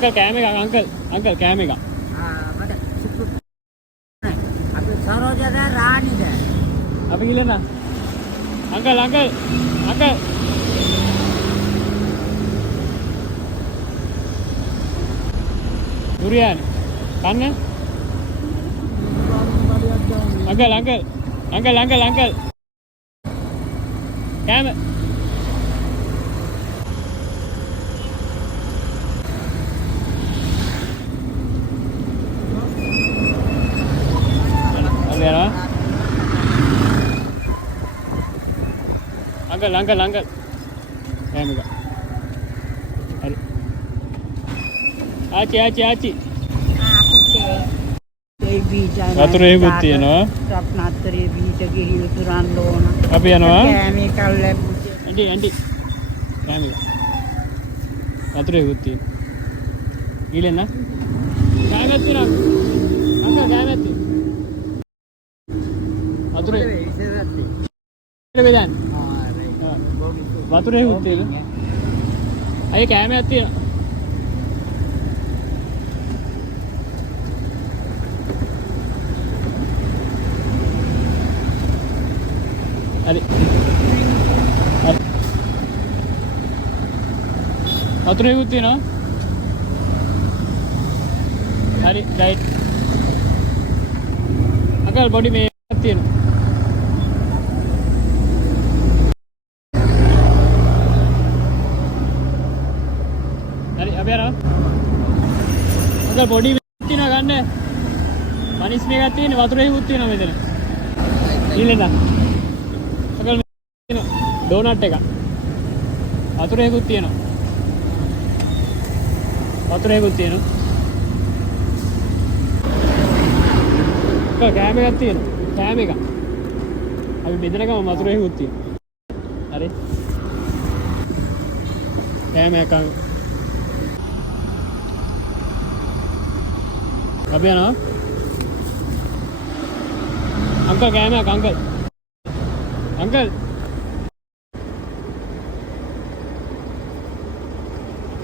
Uncle කෑම එක uncle කෑම එක. මට සිප්පු අපි සරෝජද රාණිද අපි ගිහලා අංකල් දුරියන් කන්න අංකල් කෑම අංකල් කෑම එක. හරි ආච්චි ඒ බීජ වතුර එහෙකුත් තියෙනවා. රත්නත්තරේ බීජ ගිහින් තුරන්න ඕන. අපි යනවා. කෑමේ කල් ලැබුණේ. ඇන්ටි කෑම එක. වතුර එහෙකුත් තියෙනවා. ගිලෙන්න. කෑමක් තියෙනවා. අංකල් කෑමක් තියෙනවා. වතුර බෙදන්න. වතුර එහෙකුත් තියෙනවා. අය කෑමක් තියෙනවා. හරි. වතුර එහෙකුත් තියෙනවා. හරි රයිට්. අංකල් බොඩි මේකක් තියෙනවා. හරි අපි යනවා. අංකල් බොඩි මේකක් තියෙනවා ගන්න. මනිස් මේකක් තියෙන වතුර එහෙකුත් තියෙනවා මෙතන. ඊළඟ අංකල් ඩෝනට් එක. වතුර එහෙකුත් තියෙනවා. කෑම එකක් තියෙනවා. කෑම එක. අපි බෙදනකම වතුර එහෙකුත් තියෙනවා. හරි. කෑම එකක්. අපි යනවා. අංකල් කෑම එකක් අංකල්.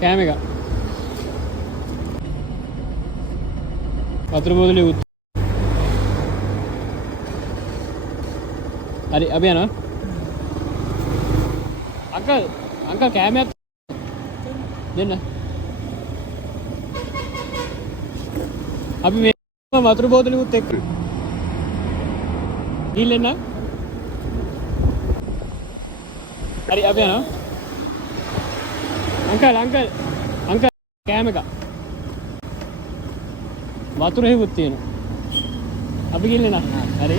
කෑම එක. වතුර බෝතලේ උත්. හරි අපි යනවා. අංකල් කෑමක් දෙන්න. අපි මේ වතුර බෝතලේ උත් එක්ක ගිහින් එන්න. හරි අපි යනවා. අංකල් කෑම එක. වතුර එහෙකුත් තියෙනවා. අපි ගිහින් එන්න. හරි.